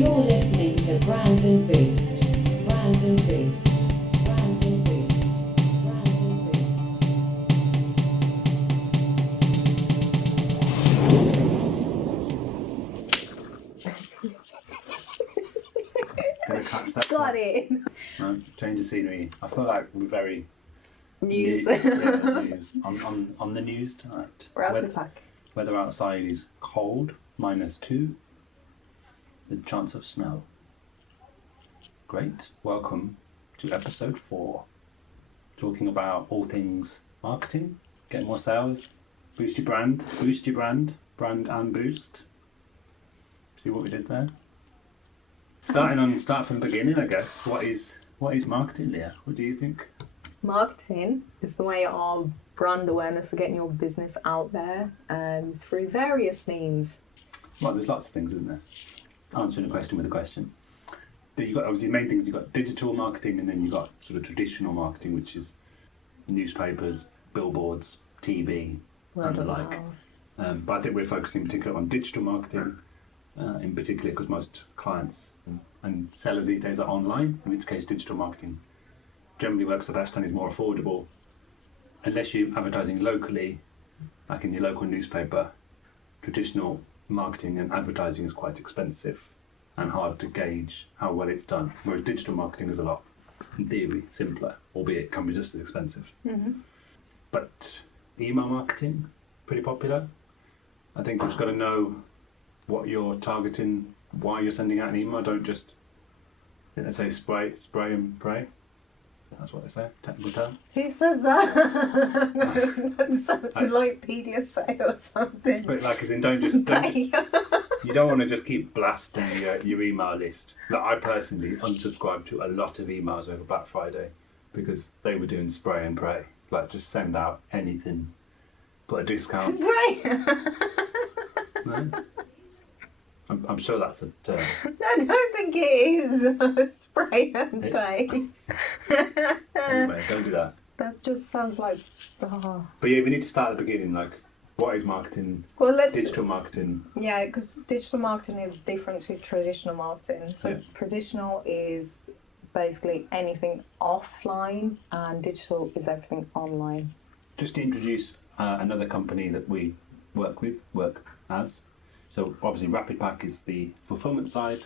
You're listening to Brandon Boost. Brandon Boost. Brandon Boost. Brandon Boost. Gonna catch that. Got it. No, change of scenery. I feel like we're very News. news. On the news tonight. Rapid pack. Weather outside is cold, -2, with chance of snow. Great. Welcome to episode 4. Talking about all things marketing, get more sales, boost your brand, brand and boost. See what we did there? Start from the beginning, I guess. What is marketing, Leah? What do you think? Marketing is the way of brand awareness of getting your business out there through various means. Well, there's lots of things, isn't there? Answering a question with a question. Then you've got, obviously, the main things, you've got digital marketing, and then you've got sort of traditional marketing, which is newspapers, billboards, TV, and the like. But I think we're focusing particularly on digital marketing, in particular because most clients and sellers these days are online, in which case digital marketing generally works the best and is more affordable. Unless you're advertising locally, like in your local newspaper, traditional marketing and advertising is quite expensive and hard to gauge how well it's done, whereas digital marketing is a lot, in theory, simpler, albeit can be just as expensive. Mm-hmm. But email marketing, pretty popular. I think you've just got to know what you're targeting, why you're sending out an email. Don't just, let's say, spray and pray. That's what they say, technical term. Who says that? That sounds like PDSA or something. But like, as in, don't you don't want to just keep blasting your email list. Like, I personally unsubscribed to a lot of emails over Black Friday because they were doing spray and pray. Like, just send out anything, put a discount. Spray. No? I'm sure that's a term. I don't think it is. Spray and pray. Anyway, don't do that. That just sounds like. Oh. But yeah, we need to start at the beginning. Like, what is marketing? Well, Digital marketing. Yeah, because digital marketing is different to traditional marketing. So Yeah. traditional is basically anything offline, and digital is everything online. Just to introduce another company that we work as. So obviously Rapid Pack is the fulfillment side,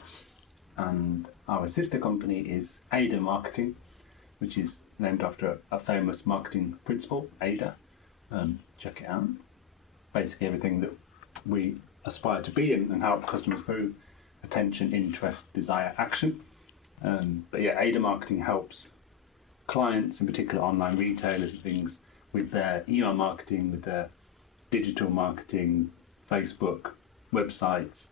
and our sister company is Ada Marketing, which is named after a famous marketing principle, Ada. Check it out. Basically everything that we aspire to be and help customers through: attention, interest, desire, action. But yeah, Ada Marketing helps clients, in particular online retailers and things, with their email marketing, with their digital marketing, Facebook, websites,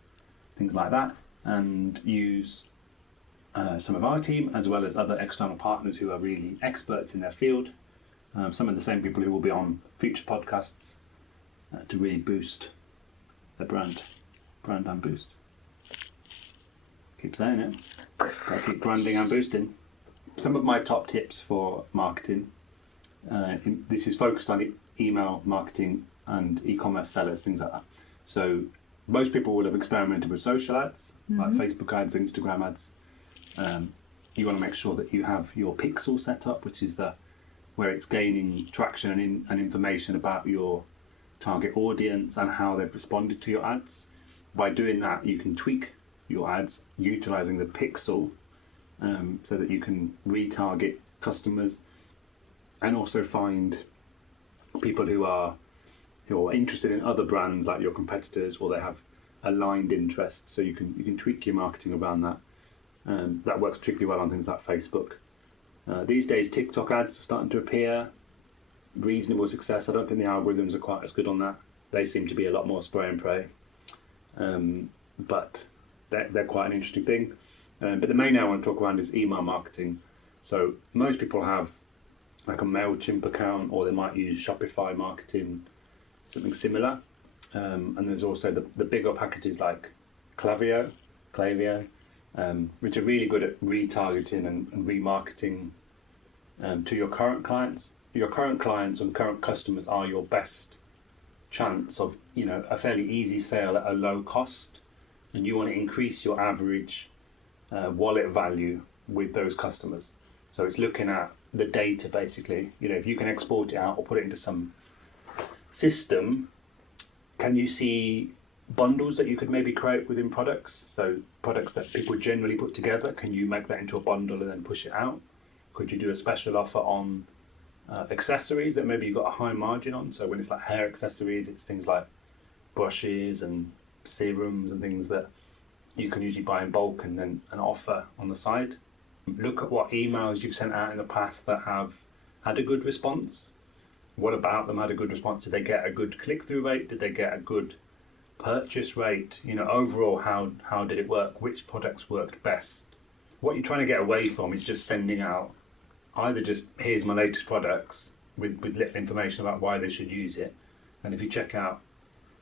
things like that, and use some of our team as well as other external partners who are really experts in their field. Some of the same people who will be on future podcasts to really boost the brand and boost. Keep saying it. Gotta keep branding and boosting. Some of my top tips for marketing. This is focused on email marketing and e-commerce sellers, things like that. So most people will have experimented with social ads, like Facebook ads, Instagram ads. You want to make sure that you have your pixel set up, which is where it's gaining traction and information about your target audience and how they've responded to your ads. By doing that, you can tweak your ads utilizing the pixel so that you can retarget customers and also find people who are interested in other brands like your competitors, or they have aligned interests, so you can tweak your marketing around that. That works particularly well on things like Facebook. These days TikTok ads are starting to appear, reasonable success. I don't think the algorithms are quite as good on that. They seem to be a lot more spray and pray, but they're quite an interesting thing. But the main area I want to talk around is email marketing. So most people have like a MailChimp account, or they might use Shopify marketing, something similar. And there's also the bigger packages like Klaviyo, which are really good at retargeting and remarketing to your current clients. Your current clients and current customers are your best chance of, a fairly easy sale at a low cost, and you want to increase your average wallet value with those customers. So it's looking at the data basically. You know, if you can export it out or put it into some system, can you see bundles that you could maybe create within products? So products that people generally put together, can you make that into a bundle and then push it out? Could you do a special offer on accessories that maybe you've got a high margin on? So when it's like hair accessories, it's things like brushes and serums and things that you can usually buy in bulk and then an offer on the side. Look at what emails you've sent out in the past that have had a good response. What about them had a good response? Did they get a good click-through rate? Did they get a good purchase rate? You know, overall, how did it work? Which products worked best? What you're trying to get away from is just sending out either just, here's my latest products with little information about why they should use it. And if you check out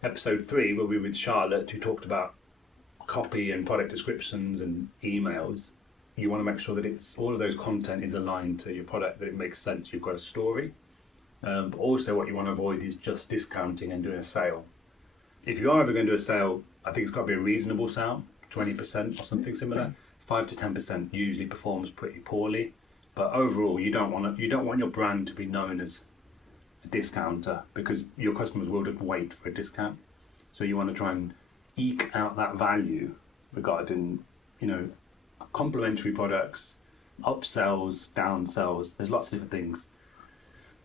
episode 3, where we were with Charlotte, who talked about copy and product descriptions and emails, you want to make sure that it's all of those content is aligned to your product, that it makes sense, you've got a story. But also what you want to avoid is just discounting and doing a sale. If you are ever going to do a sale, I think it's got to be a reasonable sale, 20% or something similar. 5 to 10% usually performs pretty poorly. But overall, you don't want your brand to be known as a discounter, because your customers will just wait for a discount. So you want to try and eke out that value regarding, you know, complementary products, upsells, downsells. There's lots of different things.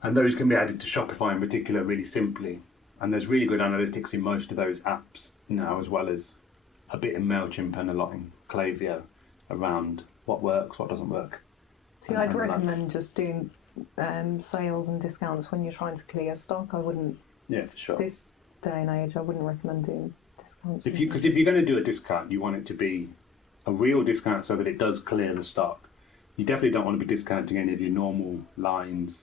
And those can be added to Shopify in particular really simply. And there's really good analytics in most of those apps now, as well as a bit in MailChimp and a lot in Klaviyo around what works, what doesn't work. See, I'd recommend just doing sales and discounts when you're trying to clear stock. I wouldn't. Yeah, for sure. This day and age, I wouldn't recommend doing discounts. Because if you're going to do a discount, you want it to be a real discount so that it does clear the stock. You definitely don't want to be discounting any of your normal lines.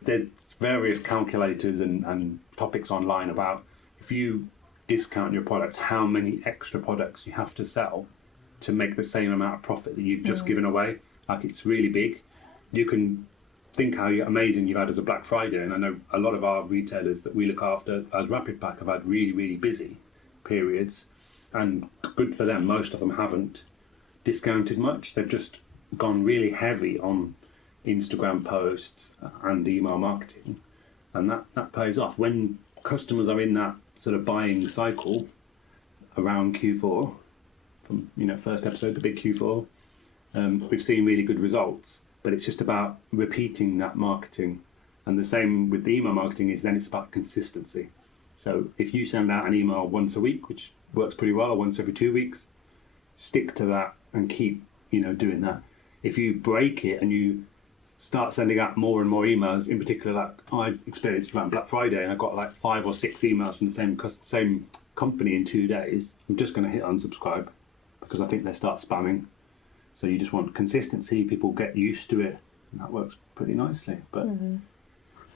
There's various calculators and topics online about if you discount your product, how many extra products you have to sell to make the same amount of profit that you've just given away. Like, it's really big. You can think how amazing you've had as a Black Friday, and I know a lot of our retailers that we look after as Rapid Pack have had really, really busy periods, and good for them. Most of them haven't discounted much. They've just gone really heavy on Instagram posts and email marketing, and that pays off. When customers are in that sort of buying cycle around Q4, from, you know, first episode, the big Q4, we've seen really good results. But it's just about repeating that marketing. And the same with the email marketing is then it's about consistency. So if you send out an email once a week, which works pretty well, or once every 2 weeks, stick to that and keep, you know, doing that. If you break it and you start sending out more and more emails, in particular, like I've experienced around Black Friday, and I got like 5 or 6 emails from the same company in 2 days, I'm just going to hit unsubscribe, because I think they start spamming. So you just want consistency, people get used to it, and that works pretty nicely. But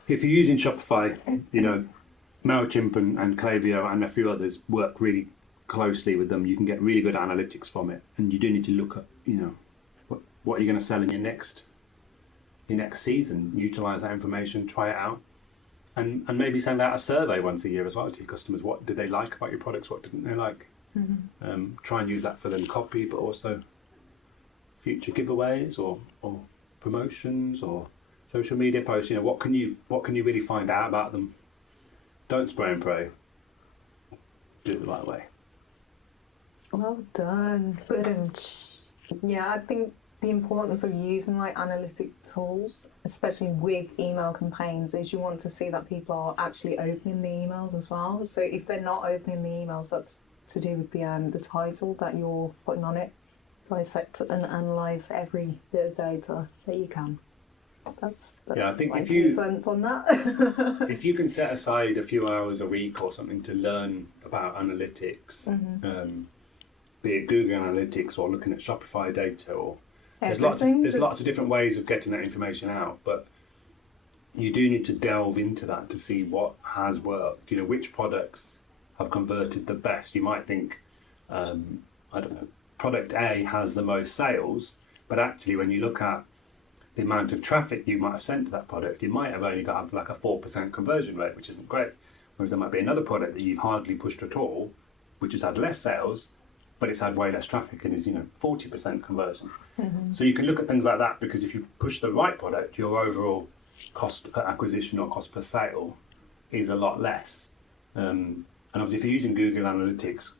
if you're using Shopify, you know, MailChimp and Klaviyo and a few others work really closely with them. You can get really good analytics from it, and you do need to look at, you know, what you're going to sell in your next season. Utilize that information, try it out, and maybe send out a survey once a year as well to your customers. What did they like about your products? What didn't they like? Try and use that for them copy, but also future giveaways or promotions or social media posts. You know, what can you really find out about them? Don't spray and pray. Do it the right way. Well done. Yeah, I think the importance of using like analytic tools, especially with email campaigns, is you want to see that people are actually opening the emails as well. So if they're not opening the emails, that's to do with the title that you're putting on it. Dissect and analyze every bit of data that you can. That's yeah, I think my if you 2 cents on that. if you can set aside a few hours a week or something to learn about analytics, be it Google Analytics or looking at Shopify data, or there's lots of different ways of getting that information out, but you do need to delve into that to see what has worked. You know, which products have converted the best. You might think, I don't know, product A has the most sales, but actually when you look at the amount of traffic you might have sent to that product, you might have only got like a 4% conversion rate, which isn't great. Whereas there might be another product that you've hardly pushed at all, which has had less sales, but it's had way less traffic and is 40% conversion. So you can look at things like that, because if you push the right product, your overall cost per acquisition or cost per sale is a lot less. And obviously, if you're using Google Analytics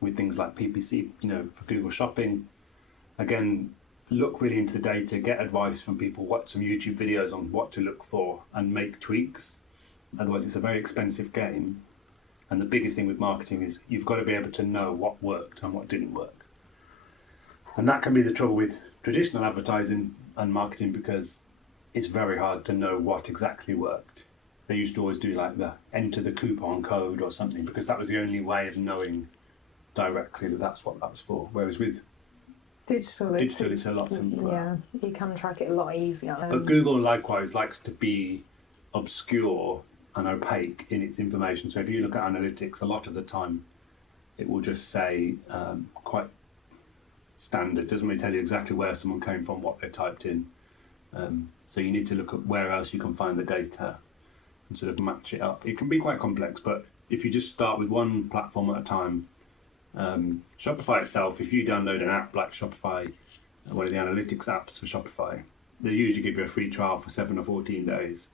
with things like PPC, for Google Shopping, again, look really into the data, get advice from people, watch some YouTube videos on what to look for, and make tweaks. Otherwise, it's a very expensive game. And the biggest thing with marketing is you've got to be able to know what worked and what didn't work. And that can be the trouble with traditional advertising and marketing, because it's very hard to know what exactly worked. They used to always do like the enter the coupon code or something, because that was the only way of knowing directly that that's what that was for. Whereas with Digital, it's a lot simpler. Yeah, you can track it a lot easier. But Google likewise likes to be obscure and opaque in its information. So if you look at analytics, a lot of the time it will just say quite standard. Doesn't really tell you exactly where someone came from, what they typed in. So you need to look at where else you can find the data and sort of match it up. It can be quite complex, but if you just start with one platform at a time, Shopify itself, if you download an app like Shopify, one of the analytics apps for Shopify, they usually give you a free trial for 7 or 14 days.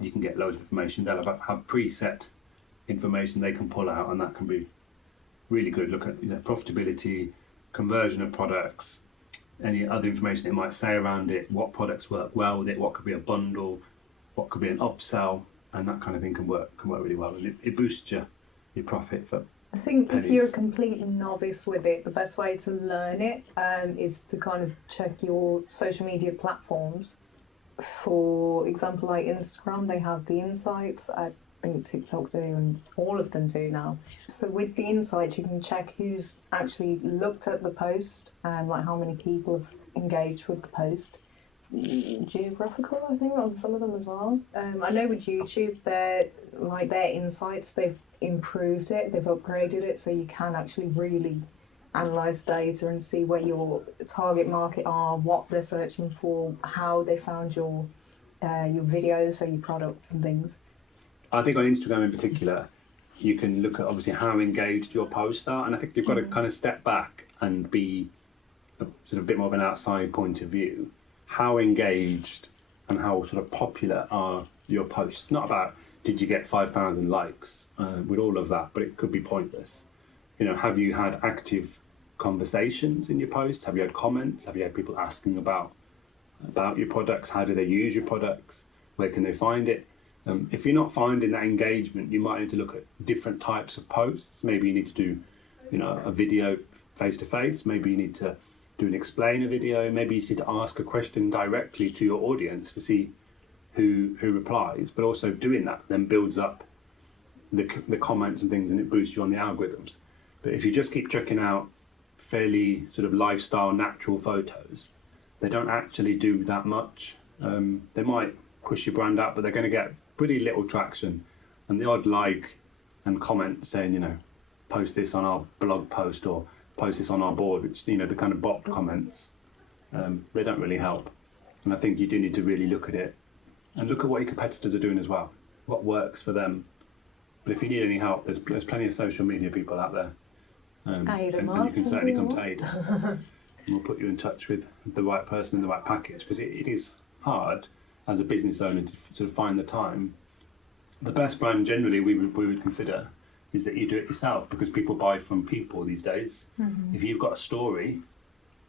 You can get loads of information. They'll have preset information they can pull out, and that can be really good. Look at profitability, conversion of products, any other information it might say around it, what products work well with it, what could be a bundle, what could be an upsell, and that kind of thing can work really well, and it boosts your profit for I think pennies. if you're a complete novice with it, the best way to learn it is to kind of check your social media platforms. For example, like Instagram, they have the insights. I think TikTok do, and all of them do now. So with the insights, you can check who's actually looked at the post and like how many people have engaged with the post. Geographical, I think, on some of them as well. I know with YouTube, their insights, they've improved it, they've upgraded it, so you can actually really analyze data and see where your target market are, what they're searching for, how they found your videos, so your product and things. I think on Instagram in particular, you can look at obviously how engaged your posts are, and I think you've got to kind of step back and be sort of a bit more of an outside point of view. How engaged and how sort of popular are your posts? It's not about did you get 5,000 likes with all of that, but it could be pointless. Have you had active conversations in your posts? Have you had comments? Have you had people asking about your products? How do they use your products? Where can they find it? If you're not finding that engagement, you might need to look at different types of posts. Maybe you need to do, a video face-to-face. Maybe you need to do an explainer video. Maybe you need to ask a question directly to your audience to see who replies. But also doing that then builds up the comments and things, and it boosts you on the algorithms. But if you just keep checking out fairly sort of lifestyle, natural photos, they don't actually do that much. They might push your brand out, but they're going to get pretty little traction. And the odd like and comment saying, post this on our blog post or post this on our board, which, the kind of bot comments, they don't really help. And I think you do need to really look at it and look at what your competitors are doing as well, what works for them. But if you need any help, there's plenty of social media people out there. And you can certainly come to Aid. And we'll put you in touch with the right person in the right package, because it is hard as a business owner to sort of find the time. The best brand generally we would consider is that you do it yourself, because people buy from people these days. Mm-hmm. If you've got a story,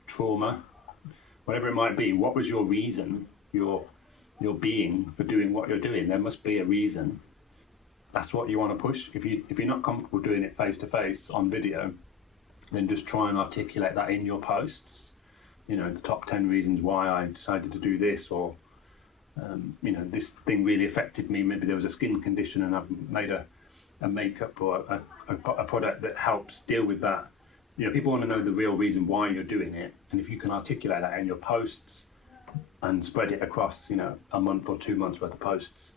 trauma, whatever it might be, what was your reason, your being for doing what you're doing? There must be a reason. That's what you want to push. If you're not comfortable doing it face to face on video, then just try and articulate that in your posts. The top 10 reasons why I decided to do this, or this thing really affected me. Maybe there was a skin condition and I've made a makeup or a product that helps deal with that. People want to know the real reason why you're doing it, and if you can articulate that in your posts and spread it across, a month or 2 months worth of posts,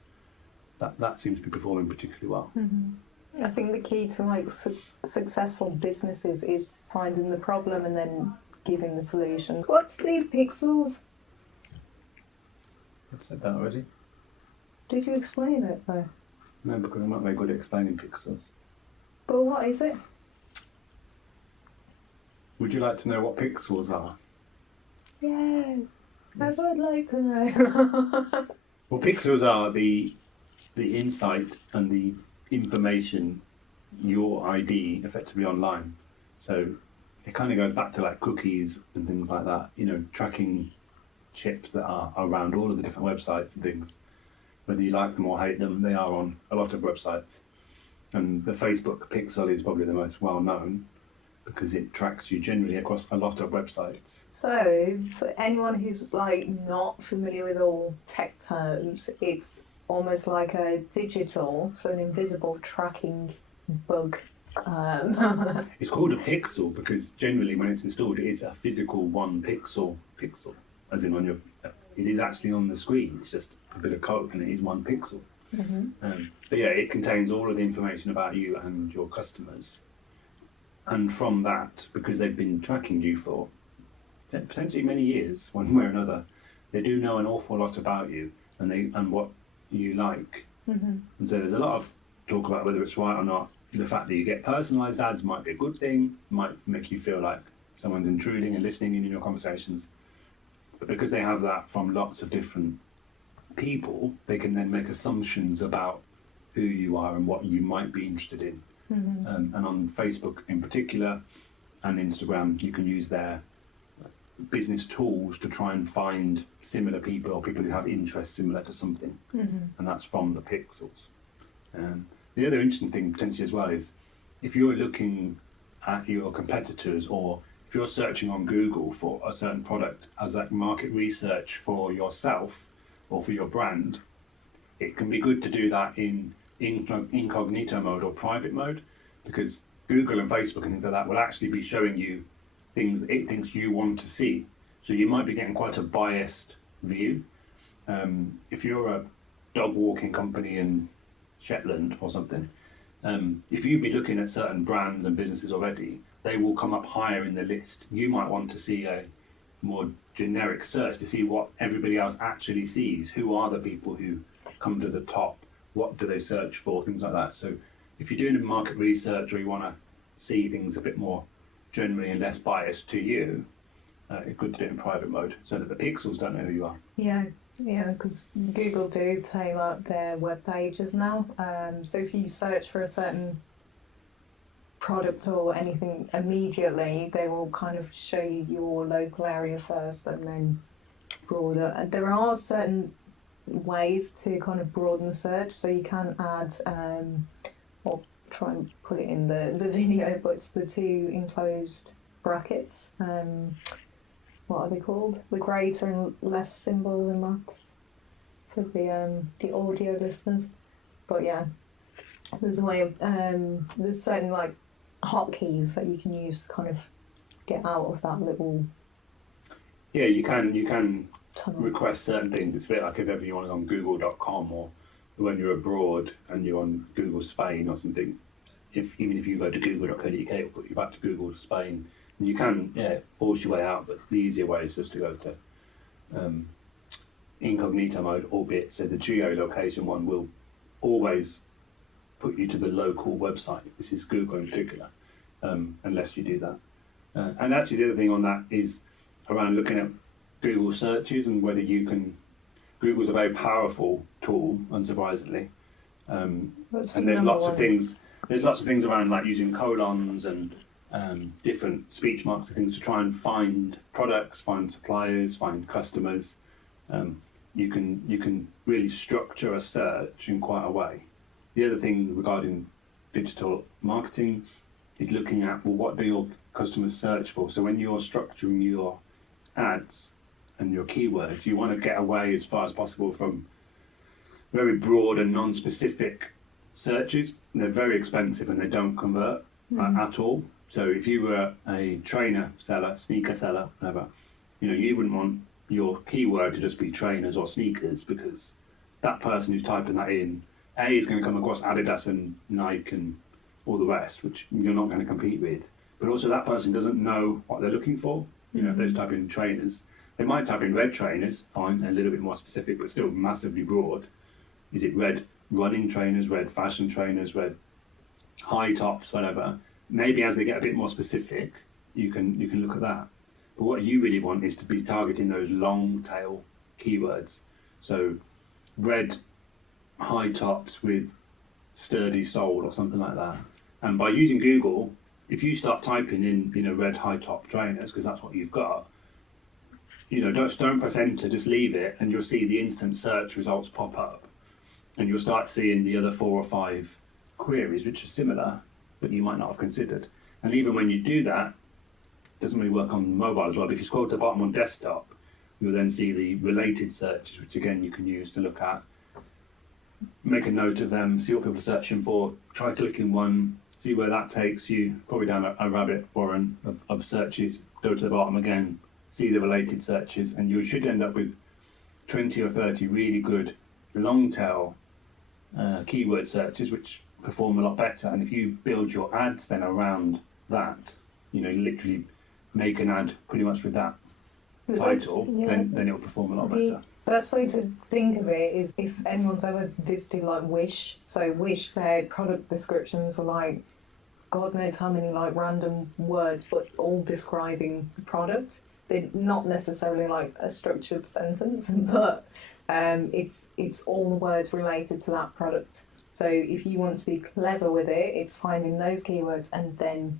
that seems to be performing particularly well. Mm-hmm. I think the key to successful businesses is finding the problem and then giving the solution. What's these pixels? I said that already. Did you explain it though? No, because I'm not very good at explaining pixels. But what is it? Would you like to know what pixels are? Yes, that's what I'd like to know. Well, pixels are the insight and the information, your ID effectively online. So it kind of goes back to like cookies and things like that, you know, tracking chips that are around all of the different websites and things. Whether you like them or hate them, they are on a lot of websites. And the Facebook pixel is probably the most well known because it tracks you generally across a lot of websites. So, for anyone who's like not familiar with all tech terms, it's almost like a digital, so an invisible tracking bug. It's called a pixel because generally when it's installed, it is a physical 1 pixel, as in on your. It is actually on the screen. It's just a bit of code, and it is 1 pixel. But yeah, it contains all of the information about you and your customers. And from that, because they've been tracking you for potentially many years, one way or another, they do know an awful lot about you and what you like. And so there's a lot of talk about whether it's right or not. The fact that you get personalised ads might be a good thing, might make you feel like someone's intruding and listening in your conversations. But because they have that from lots of different people, they can then make assumptions about who you are and what you might be interested in. And on Facebook in particular and Instagram, you can use their business tools to try and find similar people or people who have interests similar to something. And that's from the pixels. The other interesting thing potentially as well is if you're looking at your competitors or if you're searching on Google for a certain product as like market research for yourself or for your brand, it can be good to do that in incognito mode or private mode, because Google and Facebook and things like that will actually be showing you things that it thinks you want to see. So you might be getting quite a biased view. If you're a dog walking company in Shetland or something, if you'd be looking at certain brands and businesses already, they will come up higher in the list. You might want to see a more generic search to see what everybody else actually sees. Who are the people who come to the top? What do they search for? Things like that. So if you're doing a market research or you want to see things a bit more generally and less biased to you, it's good to do it in private mode so that the pixels don't know who you are. Yeah, because Google do tailor their web pages now. So if you search for a certain product or anything immediately, they will kind of show you your local area first and then broader. And there are certain ways to kind of broaden the search, so you can add or try and put it in the video, but it's the 2 enclosed brackets. What are they called? The greater and less symbols and maths for the audio listeners. But yeah, there's a way of there's certain like hotkeys that you can use to kind of get out of that little. Yeah, you can tunnel. request certain things. It's a bit like if ever you want it on google.com or when you're abroad and you're on Google Spain or something. Even if you go to google.co.uk, it'll put you back to Google Spain. And you can force your way out, but the easier way is just to go to incognito mode, albeit so the geolocation one will always put you to the local website. This is Google in particular, unless you do that. And actually the other thing on that is around looking at Google searches and whether you can. Google's a very powerful tool, unsurprisingly, and there's lots of things. There's lots of things around like using colons and different speech marks and things to try and find products, find suppliers, find customers. You can really structure a search in quite a way. The other thing regarding digital marketing is looking at, well, what do your customers search for? So when you're structuring your ads and your keywords, you want to get away as far as possible from very broad and non-specific searches. They're very expensive and they don't convert at all. So if you were a trainer seller, sneaker seller, whatever, you wouldn't want your keyword to just be trainers or sneakers, because that person who's typing that in, A, is going to come across Adidas and Nike and all the rest, which you're not going to compete with. But also that person doesn't know what they're looking for. If they type in trainers, they might type in red trainers, fine, a little bit more specific, but still massively broad. Is it red running trainers, red fashion trainers, red high tops, whatever? Maybe as they get a bit more specific, you can look at that. But what you really want is to be targeting those long tail keywords. So red high tops with sturdy sole or something like that. And by using Google, if you start typing in, red high top trainers, because that's what you've got, don't press enter, just leave it, and you'll see the instant search results pop up, and you'll start seeing the other 4 or 5 queries which are similar, but you might not have considered. And even when you do that, it doesn't really work on mobile as well. But if you scroll to the bottom on desktop, you'll then see the related searches, which again you can use to look at, make a note of them, see what people are searching for, try clicking one, see where that takes you, probably down a rabbit warren of searches, go to the bottom again, see the related searches, and you should end up with 20 or 30 really good long tail keyword searches which perform a lot better. And if you build your ads then around that, literally make an ad pretty much with that title, then it'll perform a lot better. The best way to think of it is if anyone's ever visited like Wish. So Wish, their product descriptions are like God knows how many like random words, but all describing the product. They're not necessarily like a structured sentence, but it's all the words related to that product. So if you want to be clever with it, it's finding those keywords and then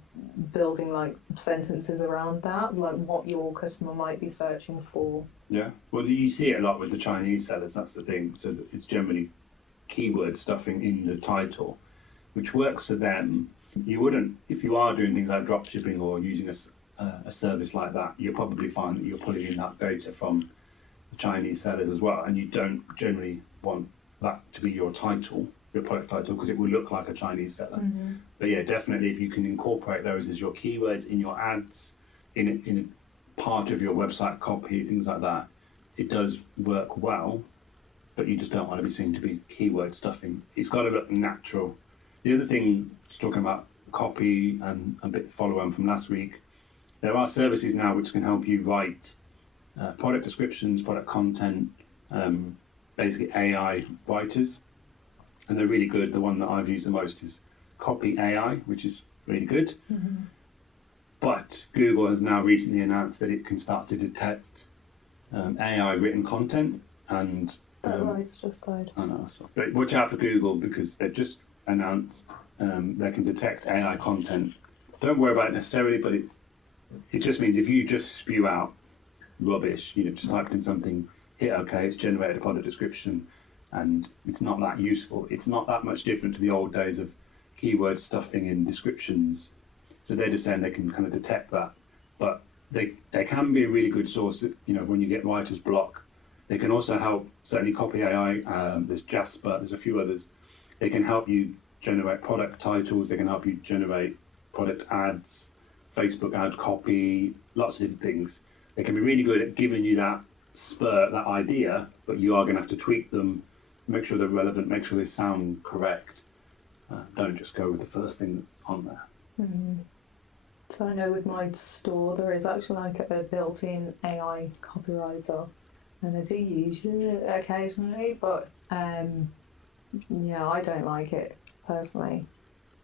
building like sentences around that, like what your customer might be searching for. Yeah, well, you see it a lot with the Chinese sellers, that's the thing. So it's generally keyword stuffing in the title, which works for them. You wouldn't, if you are doing things like drop shipping or using a service like that, you'll probably find that you're pulling in that data from the Chinese sellers as well, and you don't generally want that to be your title, your product title, because it will look like a Chinese seller. Mm-hmm. But yeah, definitely if you can incorporate those as your keywords in your ads, in a part of your website copy, things like that, it does work well, but you just don't want to be seen to be keyword stuffing. It's got to look natural. The other thing, just talking about copy and a bit follow on from last week, there are services now which can help you write product descriptions, product content, basically AI writers, and they're really good. The one that I've used the most is Copy AI, which is really good. Mm-hmm. But Google has now recently announced that it can start to detect AI written content, and it's just died. I know, but watch out for Google because they've just announced they can detect AI content. Don't worry about it necessarily, but it just means if you just spew out rubbish, just typed in something, hit OK, it's generated a product description, and it's not that useful. It's not that much different to the old days of keyword stuffing in descriptions. So they're just saying they can kind of detect that, but they can be a really good source. When you get writer's block, they can also help. Certainly, Copy AI. There's Jasper. There's a few others. They can help you generate product titles. They can help you generate product ads, Facebook ad copy, lots of different things. They can be really good at giving you that spur, that idea, but you are going to have to tweak them, make sure they're relevant, make sure they sound correct. Don't just go with the first thing that's on there. Mm-hmm. So I know with my store there is actually like a built-in AI copywriter, and I do use it occasionally, but I don't like it personally.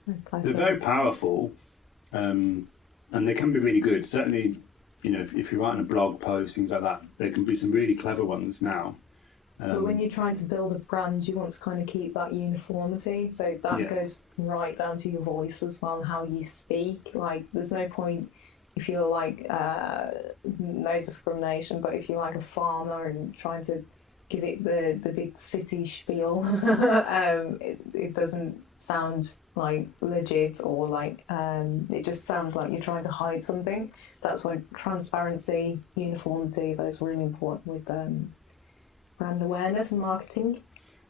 They're very powerful, and they can be really good. Certainly, if you're writing a blog post, things like that, there can be some really clever ones now. But when you're trying to build a brand, you want to kind of keep that uniformity. So that goes right down to your voice as well, and how you speak. Like, there's no point if you're like, no discrimination, but if you're like a farmer and trying to give it the big city spiel, it doesn't sound like legit, or like it just sounds like you're trying to hide something. That's why transparency, uniformity, those are really important with brand awareness and marketing.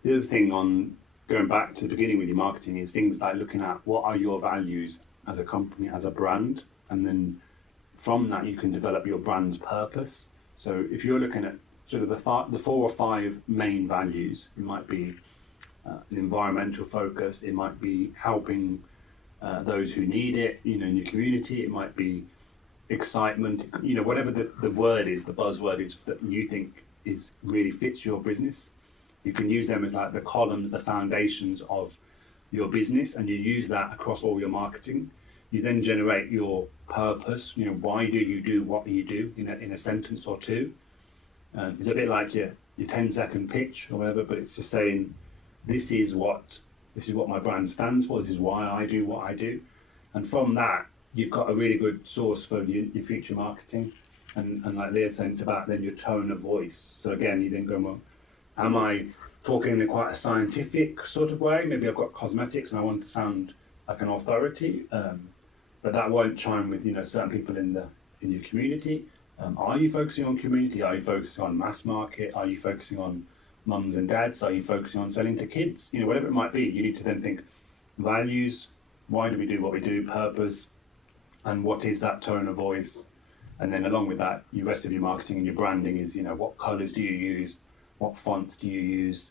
The other thing on going back to the beginning with your marketing is things like looking at what are your values as a company, as a brand, and then from that you can develop your brand's purpose. So if you're looking at sort of the 4 or 5 main values, it might be an environmental focus, it might be helping those who need it, in your community, it might be excitement, whatever the word is, the buzzword is that you think really fits your business. You can use them as like the columns, the foundations of your business, and you use that across all your marketing. You then generate your purpose. You know, why do you do what you do in a sentence or two? It's a bit like your 10-second pitch or whatever, but it's just saying, this is what my brand stands for. This is why I do what I do, and from that you've got a really good source for your future marketing. And like Leah's saying, it's about then your tone of voice. So again, you then go, well, am I talking in quite a scientific sort of way? Maybe I've got cosmetics and I want to sound like an authority, but that won't chime with certain people in your community. Are you focusing on community? Are you focusing on mass market? Are you focusing on mums and dads? Are you focusing on selling to kids? Whatever it might be, you need to then think values. Why do we do what we do? Purpose, and what is that tone of voice? And then along with that, the rest of your marketing and your branding is, what colours do you use? What fonts do you use?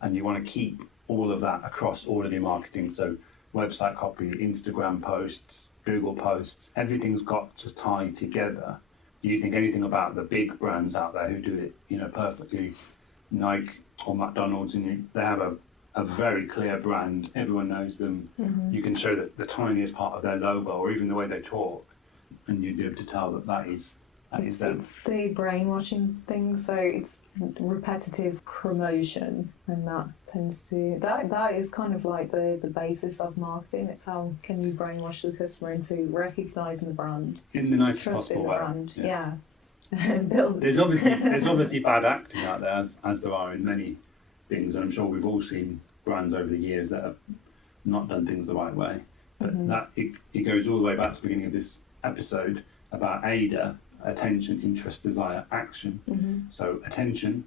And you want to keep all of that across all of your marketing. So website copy, Instagram posts, Google posts, everything's got to tie together. You think anything about the big brands out there who do it, perfectly, Nike or McDonald's, and they have a very clear brand. Everyone knows them. Mm-hmm. You can show the tiniest part of their logo or even the way they talk, and you'd be able to tell that is them. It's the brainwashing thing, so it's repetitive promotion, and that tends to that is kind of like the basis of marketing. It's how can you brainwash the customer into recognising the brand in the nicest trusting possible the way. brand. Yeah. There's obviously bad acting out there, as there are in many things, and I'm sure we've all seen brands over the years that have not done things the right way. But it goes all the way back to the beginning of this episode about AIDA: attention, interest, desire, action. Mm-hmm. So attention,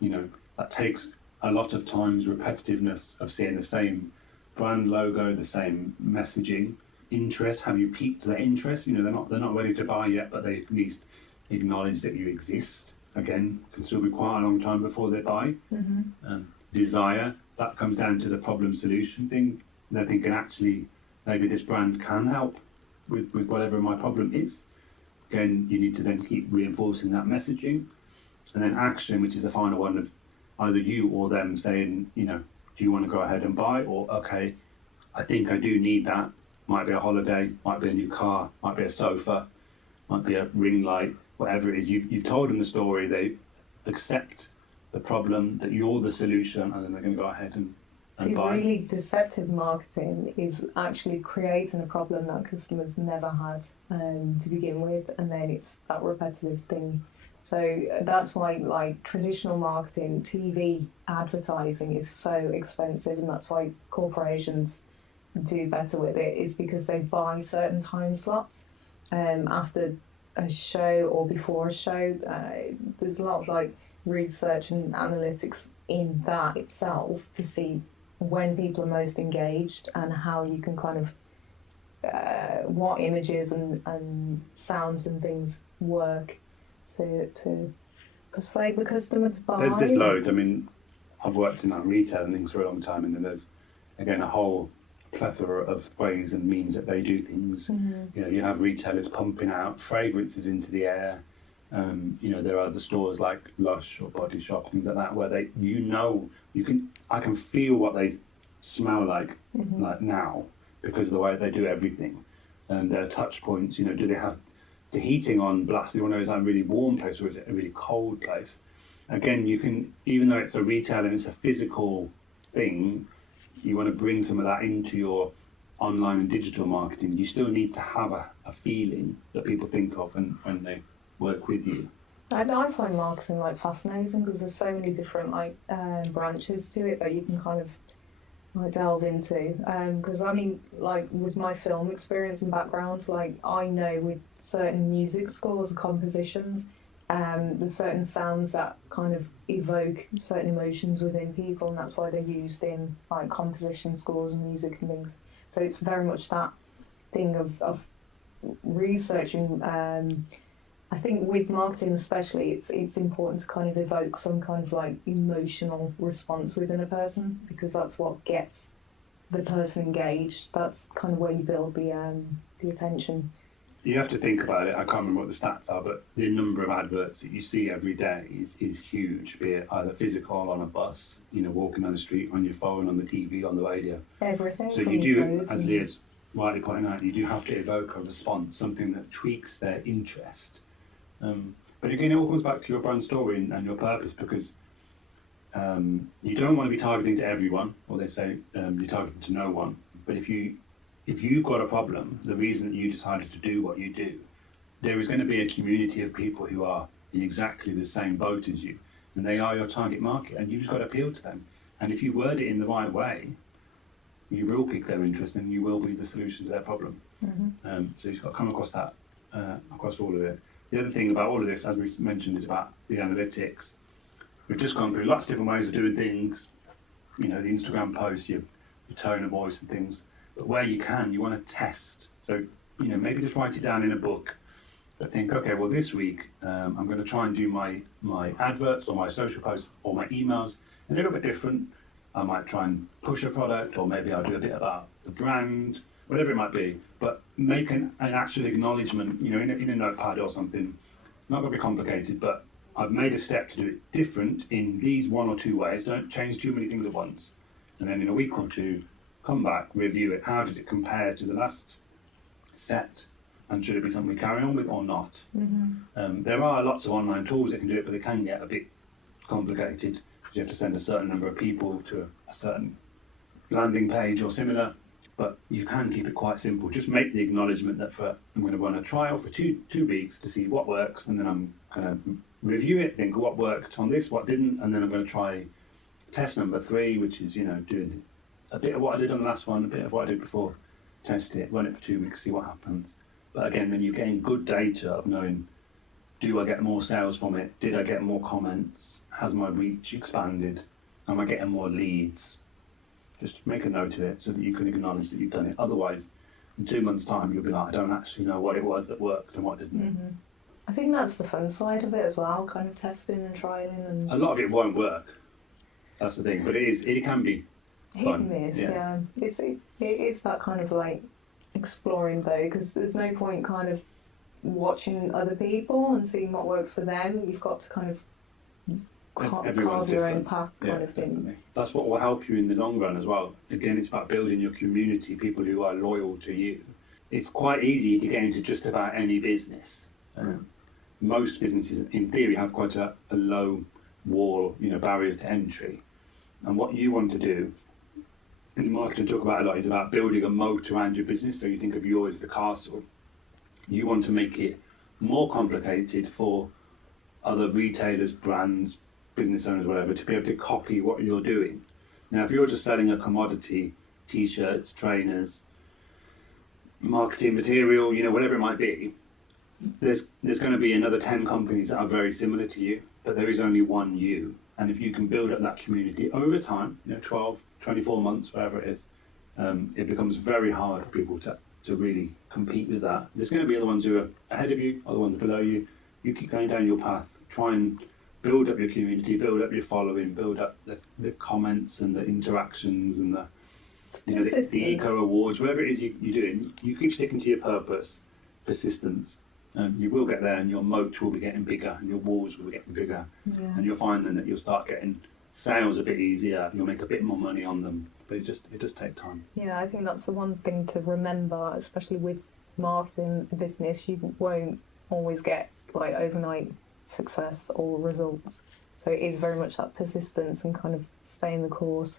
that takes a lot of times repetitiveness of seeing the same brand logo, the same messaging. Interest, have you piqued their interest? They're not ready to buy yet, but they at least acknowledge that you exist. Again, can still be quite a long time before they buy. Mm-hmm. Desire, that comes down to the problem solution thing. They're thinking, actually, maybe this brand can help with whatever my problem is. Again, you need to then keep reinforcing that messaging. And then action, which is the final one of either you or them saying, do you want to go ahead and buy? Or, okay, I think I do need that. Might be a holiday, might be a new car, might be a sofa, might be a ring light, whatever it is. You've told them the story, they accept the problem, that you're the solution, and then they're going to go ahead and buy. Really deceptive marketing is actually creating a problem that customers never had to begin with, and then it's that repetitive thing. So that's why traditional marketing, TV advertising is so expensive, and that's why corporations do better with it, is because they buy certain time slots after a show or before a show. There's a lot of research and analytics in that itself to see when people are most engaged and how you can kind of what images and sounds and things work to persuade the customer to buy. There's loads. I mean, I've worked in retail and things for a long time, and then there's again a whole plethora of ways and means that they do things. Mm-hmm. You have retailers pumping out fragrances into the air. There are the stores like Lush or Body Shop, things like that, where I can feel what they smell like, mm-hmm. like now, because of the way they do everything. Their touch points, do they have the heating on blast? Do you want to know, is that a really warm place or is it a really cold place? Again, you can, even though it's a retail and it's a physical thing, you want to bring some of that into your online and digital marketing. You still need to have a feeling that people think of when they work with you. I find marketing fascinating because there's so many different branches to it that you can kind of delve into. Because with my film experience and background, I know with certain music scores and compositions, there's certain sounds that kind of evoke certain emotions within people, and that's why they're used in composition scores and music and things. So it's very much that thing of researching. I think with marketing especially, it's important to kind of evoke some kind of emotional response within a person, because that's what gets the person engaged. That's kind of where you build the attention. You have to think about it. I can't remember what the stats are, but the number of adverts that you see every day is huge, be it either physical, on a bus, walking on the street, on your phone, on the TV, on the radio. Everything. So you do, as Leah's rightly pointing out, you do have to evoke a response, something that tweaks their interest. But again, it all comes back to your brand story and your purpose, because you don't want to be targeting to everyone, or they say you're targeting to no one. But if you've got a problem, the reason that you decided to do what you do, there is going to be a community of people who are in exactly the same boat as you, and they are your target market, and you've just got to appeal to them. And if you word it in the right way, you will pique their interest, and you will be the solution to their problem. So you've got to come across that, across all of it. The other thing about all of this, as we mentioned, is about the analytics. We've just gone through lots of different ways of doing things, the Instagram posts, your tone of voice and things. But where you can, you want to test. So, maybe just write it down in a book, but think, okay, well, this week I'm going to try and do my adverts or my social posts or my emails a little bit different. I might try and push a product, or maybe I'll do a bit about the brand, whatever it might be. But make an actual acknowledgement, in a notepad or something. Not going to be complicated, but I've made a step to do it different in these 1 or 2 ways. Don't change too many things at once. And then in a week or two, come back, review it. How did it compare to the last set? And should it be something we carry on with or not? There are lots of online tools that can do it, but they can get a bit complicated. You have to send a certain number of people to a certain landing page or similar, but you can keep it quite simple. Just make the acknowledgement that I'm going to run a trial for two weeks to see what works, and then I'm going to review it, think what worked on this, what didn't, and then I'm going to try test number 3, which is doing a bit of what I did on the last one, a bit of what I did before, test it, run it for 2 weeks, see what happens. But again, then you're getting good data of knowing, do I get more sales from it? Did I get more comments? Has my reach expanded? Am I getting more leads? Just make a note of it so that you can acknowledge that you've done it. Otherwise, in 2 months' time, you'll be like, I don't actually know what it was that worked and what didn't. I think that's the fun side of it as well, kind of testing and trialing. And a lot of it won't work. That's the thing, but it can be hit and miss. Yeah. It is that kind of like exploring though, because there's no point kind of watching other people and seeing what works for them. You've got to kind of carve your own path kind of thing. Definitely. That's what will help you in the long run as well. Again, it's about building your community, people who are loyal to you. It's quite easy to get into just about any business. Most businesses, in theory, have quite a low wall, barriers to entry. And what you want to do, and marketing talk about a lot, is about building a moat around your business. So you think of yours as the castle. You want to make it more complicated for other retailers, brands, business owners, whatever, to be able to copy what you're doing. Now, if you're just selling a commodity, t-shirts, trainers, marketing material, whatever it might be, there's going to be another 10 companies that are very similar to you, but there is only one you. And if you can build up that community over time, 12, 24 months, whatever it is, it becomes very hard for people to really compete with that. There's going to be other ones who are ahead of you, other ones below you. You keep going down your path, try and build up your community, build up your following, build up the comments and the interactions and the eco awards, whatever it is you're doing. You keep sticking to your purpose, persistence. You will get there, and your moat will be getting bigger, and your walls will be getting bigger, and you'll find then that you'll start getting sales a bit easier. You'll make a bit more money on them, but it does take time. Yeah, I think that's the one thing to remember, especially with marketing a business. You won't always get like overnight success or results, so it is very much that persistence and kind of staying the course.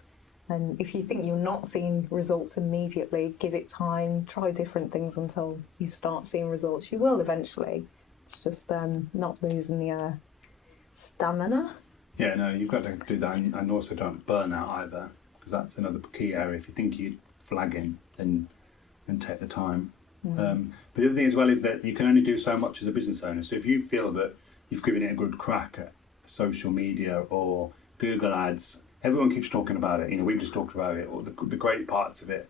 And if you think you're not seeing results immediately, give it time, try different things until you start seeing results. You will eventually. It's just not losing the stamina. Yeah, no, you've got to do that, and also don't burn out either, because that's another key area. If you think you're flagging, then take the time. But the other thing as well is that you can only do so much as a business owner. So if you feel that you've given it a good crack at social media or Google ads, everyone keeps talking about it. We've just talked about it, or the great parts of it.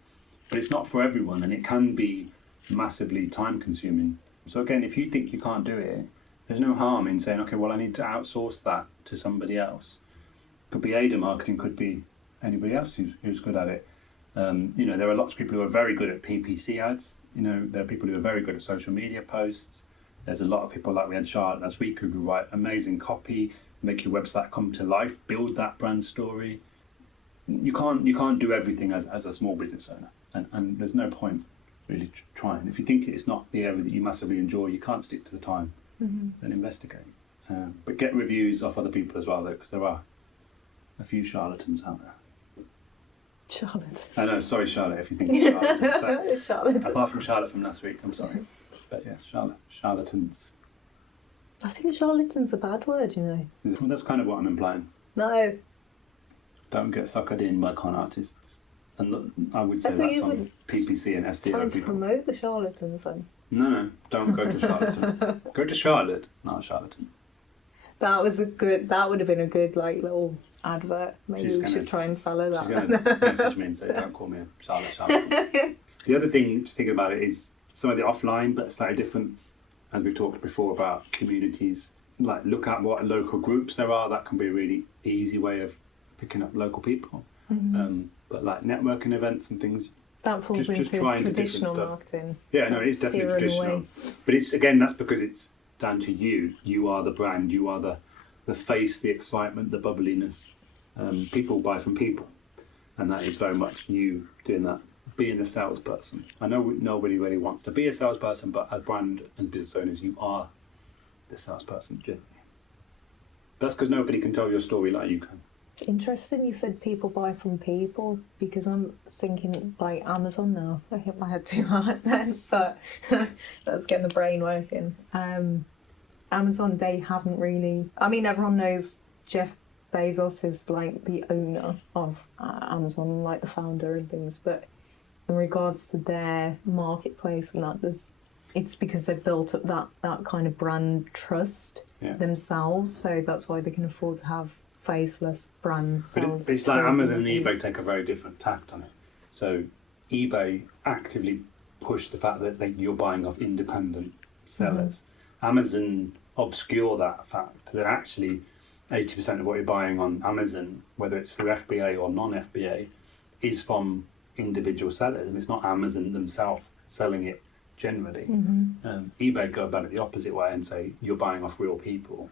But it's not for everyone, and it can be massively time consuming. So again, if you think you can't do it, there's no harm in saying, okay, well, I need to outsource that to somebody else. Could be Ada marketing, could be anybody else who's good at it. There are lots of people who are very good at PPC ads. There are people who are very good at social media posts. There's a lot of people like we had Charlotte last week who write amazing copy, make your website come to life, build that brand story. You can't do everything as a small business owner, and there's no point really try. And if you think it's not the area that you massively enjoy, you can't stick to the time, then investigate. But get reviews off other people as well, though, because there are a few charlatans out there. Charlotte. Oh, no, sorry, Charlotte, if you think it's charlatans. Charlotte. Apart from Charlotte from last week, I'm sorry. But yeah, charlatans. I think charlatan's a bad word, you know. Well, that's kind of what I'm implying. No. Don't get suckered in by con artists. And I would say I thought that's you on were PPC and SEO Trying to people. promote the charlatans then. No, don't go to charlatan. Go to Charlotte, not a charlatan. That would have been a good like little advert. Maybe we should try and sell her She's going that. to message me and say, don't call me a charlatan. The other thing, just thinking about it, is some of the offline, but slightly different, as we talked before about communities. Like, look at what local groups there are. That can be a really easy way of picking up local people. But like networking events and things. That falls just into trying traditional different marketing. Yeah, no, it's definitely Steering traditional. away. But it's again, that's because it's down to you. You are the brand. You are the face, the excitement, the bubbliness. People buy from people, and that is very much you doing that, being a salesperson. I know nobody really wants to be a salesperson, but as brand and business owners, you are the salesperson generally. That's because nobody can tell your story like you can. Interesting you said people buy from people, because I'm thinking like Amazon now. I hit my head too hard then, but that's getting the brain working. Amazon, they haven't really... I mean, everyone knows Jeff Bezos is like the owner of Amazon, like the founder and things, but in regards to their marketplace and that, it's because they've built up that kind of brand trust themselves, so that's why they can afford to have faceless brands. But it's like Amazon and eBay take a very different tact on it. So eBay actively push the fact that you're buying off independent sellers. Amazon obscure that fact. That actually 80% of what you're buying on Amazon, whether it's through FBA or non-FBA, is from individual sellers, and it's not Amazon themselves selling it generally. eBay go about it the opposite way and say you're buying off real people.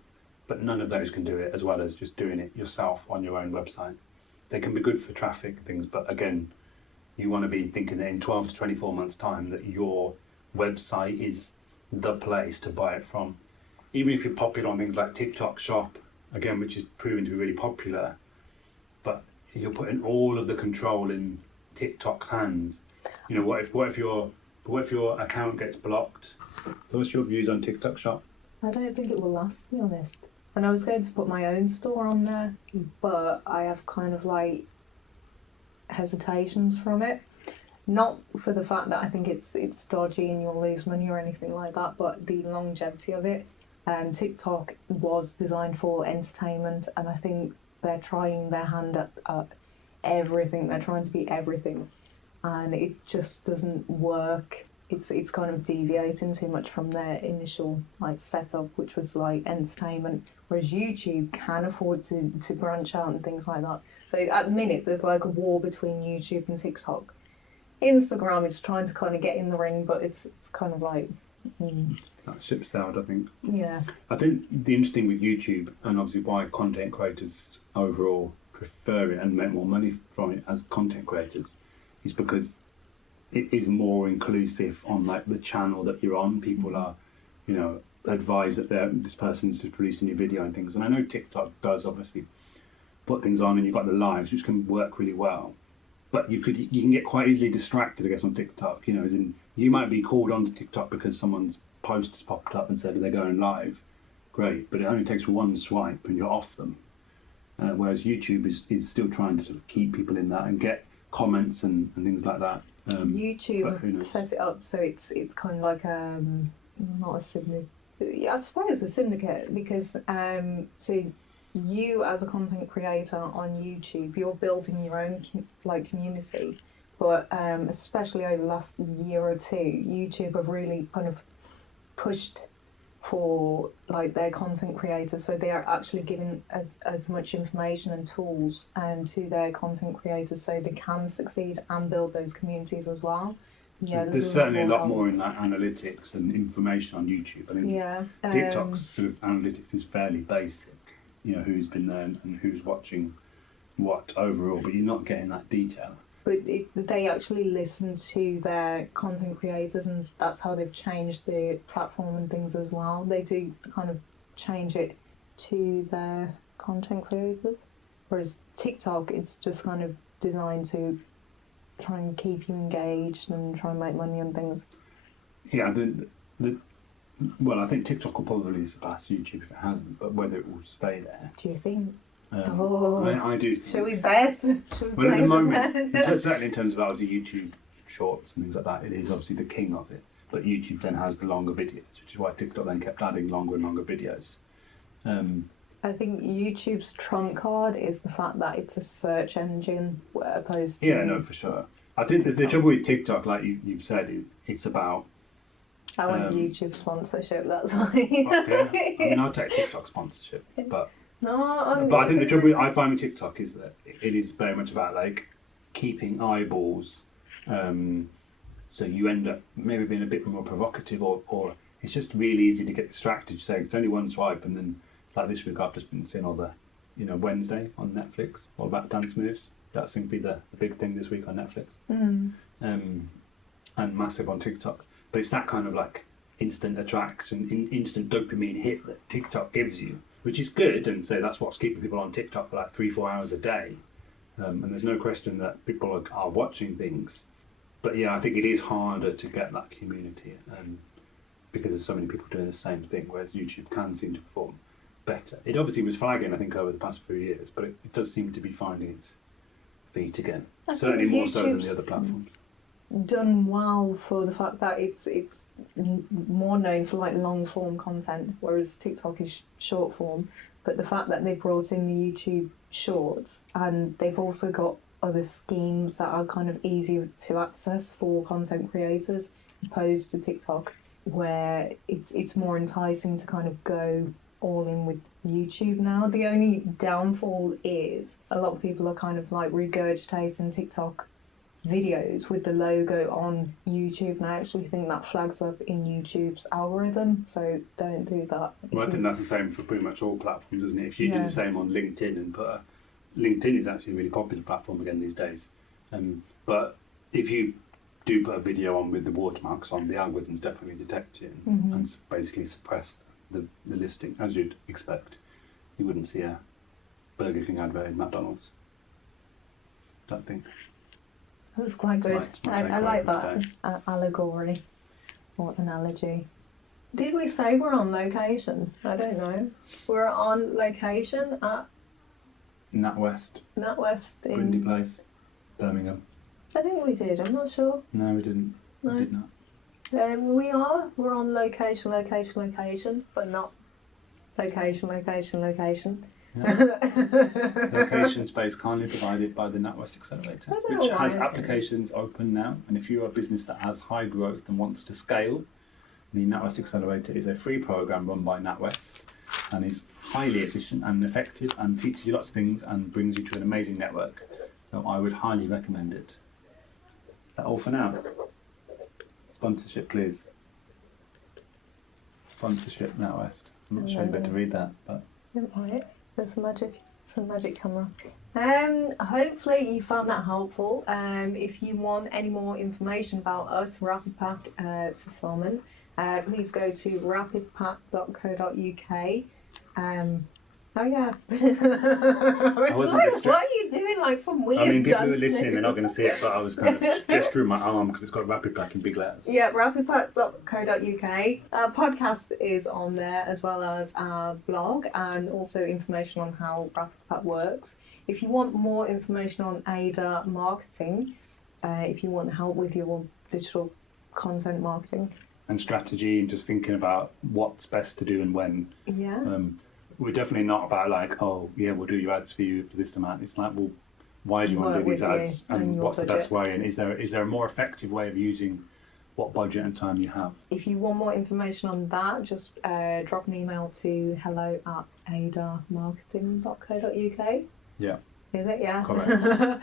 But none of those can do it as well as just doing it yourself on your own website. They can be good for traffic things, but again, you want to be thinking that in 12 to 24 months' time that your website is the place to buy it from. Even if you're popular on things like TikTok Shop, again, which is proving to be really popular, but you're putting all of the control in TikTok's hands. You know, what if your account gets blocked? So what's your views on TikTok Shop? I don't think it will last, to be honest. And I was going to put my own store on there, but I have kind of like hesitations from it. Not for the fact that I think it's dodgy and you'll lose money or anything like that, but the longevity of it. TikTok was designed for entertainment, and I think they're trying their hand at everything. They're trying to be everything, and it just doesn't work. It's kind of deviating too much from their initial like setup, which was like entertainment, whereas YouTube can afford to branch out and things like that. So at the minute there's like a war between YouTube and TikTok. Instagram is trying to kind of get in the ring, but it's kind of like That ship sailed, I think. yeah. I think the interesting with YouTube, and obviously why content creators overall prefer it and make more money from it as content creators, is because it is more inclusive on like the channel that you're on. People are, advised that this person's just released a new video and things. And I know TikTok does obviously put things on, and you've got the lives, which can work really well. But you can get quite easily distracted, I guess, on TikTok. As in you might be called onto TikTok because someone's post has popped up and said they're going live. Great, but it only takes one swipe and you're off them. Whereas YouTube is still trying to sort of keep people in that and get comments and things like that. YouTube set it up so it's kind of like not a syndicate. Yeah, I suppose a syndicate, because so you as a content creator on YouTube, you're building your own community. But especially over the last year or two, YouTube have really kind of pushed for like their content creators, so they are actually giving as much information and tools to their content creators so they can succeed and build those communities as well. Yeah, there's certainly a lot more in that analytics and information on YouTube. I think TikTok's sort of analytics is fairly basic. Who's been there and who's watching what overall, but you're not getting that detail. but they actually listen to their content creators, and that's how they've changed the platform and things as well. They do kind of change it to their content creators, whereas TikTok, it's just kind of designed to try and keep you engaged and try and make money on things. Yeah, well, I think TikTok will probably surpass YouTube if it hasn't, but whether it will stay there. Do you think? I do. Shall we bet? Shall we Well, at the place a moment, bet? certainly in terms of obviously YouTube Shorts and things like that, it is obviously the king of it. But YouTube then has the longer videos, which is why TikTok then kept adding longer and longer videos. I think YouTube's trump card is the fact that it's a search engine opposed to... Yeah, no, for sure. I think the trouble with TikTok, like you've said, it's about... I want YouTube sponsorship, that's why. Okay. I mean, I'll take TikTok sponsorship, but I think the trouble I find with TikTok is that it is very much about like keeping eyeballs, so you end up maybe being a bit more provocative, or it's just really easy to get distracted. Saying it's only one swipe, and then like this week I've just been seeing all the, Wednesday on Netflix, all about dance moves. That seems to be the big thing this week on Netflix, and massive on TikTok. But it's that kind of like instant attraction, instant dopamine hit that TikTok gives you, which is good, and so that's what's keeping people on TikTok for like 3-4 hours a day. And there's no question that people are watching things. But yeah, I think it is harder to get that community because there's so many people doing the same thing, whereas YouTube can seem to perform better. It obviously was flagging, I think, over the past few years, but it does seem to be finding its feet again. Certainly more so than the other platforms. Done well for the fact that it's more known for like long form content, whereas TikTok is short form. But the fact that they brought in the YouTube Shorts, and they've also got other schemes that are kind of easier to access for content creators, opposed to TikTok, where it's more enticing to kind of go all in with YouTube now. The only downfall is a lot of people are kind of like regurgitating TikTok videos with the logo on YouTube, and I actually think that flags up in YouTube's algorithm, so don't do that. Well, I think that's the same for pretty much all platforms, isn't it? If you do the same on LinkedIn and LinkedIn is actually a really popular platform again these days, but if you do put a video on with the watermarks on, the algorithms definitely detect it and basically suppress the listing, as you'd expect. You wouldn't see a Burger King advert in McDonald's, don't think. That's quite good. I like that allegory or analogy. Did we say we're on location? I don't know. We're on location at NatWest in Windy Place, Birmingham. I think we did. I'm not sure. No, we didn't. No. We did not. We're on location, but not location. Yeah. Location space kindly provided by the NatWest Accelerator, which has applications open now. And if you're a business that has high growth and wants to scale, the NatWest Accelerator is a free program run by NatWest and is highly efficient and effective and teaches you lots of things and brings you to an amazing network. So I would highly recommend it. Is that all for now? Sponsorship, please. Sponsorship, NatWest. I'm not sure you better read that, but. Right. There's some magic camera. Hopefully you found that helpful. If you want any more information about us, Rapid Pack Fulfillment, please go to rapidpack.co.uk. Oh yeah. What are you doing? Like some weird. I mean, people who are listening, they're not going to see it, but I was kind of gesturing my arm because it's got Rapid Pack in big letters. Yeah, rapidpack.co.uk. Our podcast is on there, as well as our blog, and also information on how Rapid Pack works. If you want more information on ADA marketing, if you want help with your digital content marketing and strategy, and just thinking about what's best to do and when. Yeah. We're definitely not about like, oh yeah, we'll do your ads for you for this amount. It's like, well, why do you want to do these ads, and what's the best way, and is there a more effective way of using what budget and time you have? If you want more information on that, just drop an email to hello@adamarketing.co.uk. Yeah. Is it? Yeah. Correct.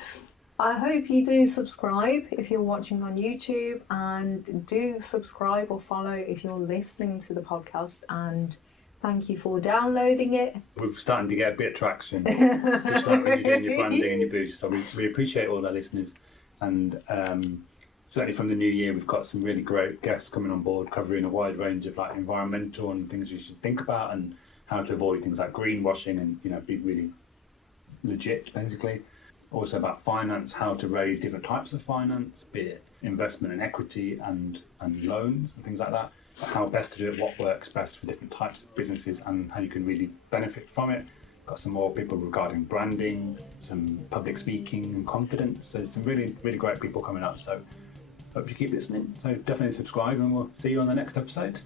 I hope you do subscribe if you're watching on YouTube, and do subscribe or follow if you're listening to the podcast, and thank you for downloading it. We're starting to get a bit of traction, just like when you're doing your branding and your boost. So we appreciate all our listeners, And certainly from the new year, we've got some really great guests coming on board, covering a wide range of like environmental and things you should think about, and how to avoid things like greenwashing, and be really legit, basically. Also about finance, how to raise different types of finance, be it investment and equity and loans and things like that. How best to do it, what works best for different types of businesses, and how you can really benefit from it. Got some more people regarding branding, some public speaking and confidence. So there's some really, really great people coming up. So hope you keep listening. So definitely subscribe, and we'll see you on the next episode.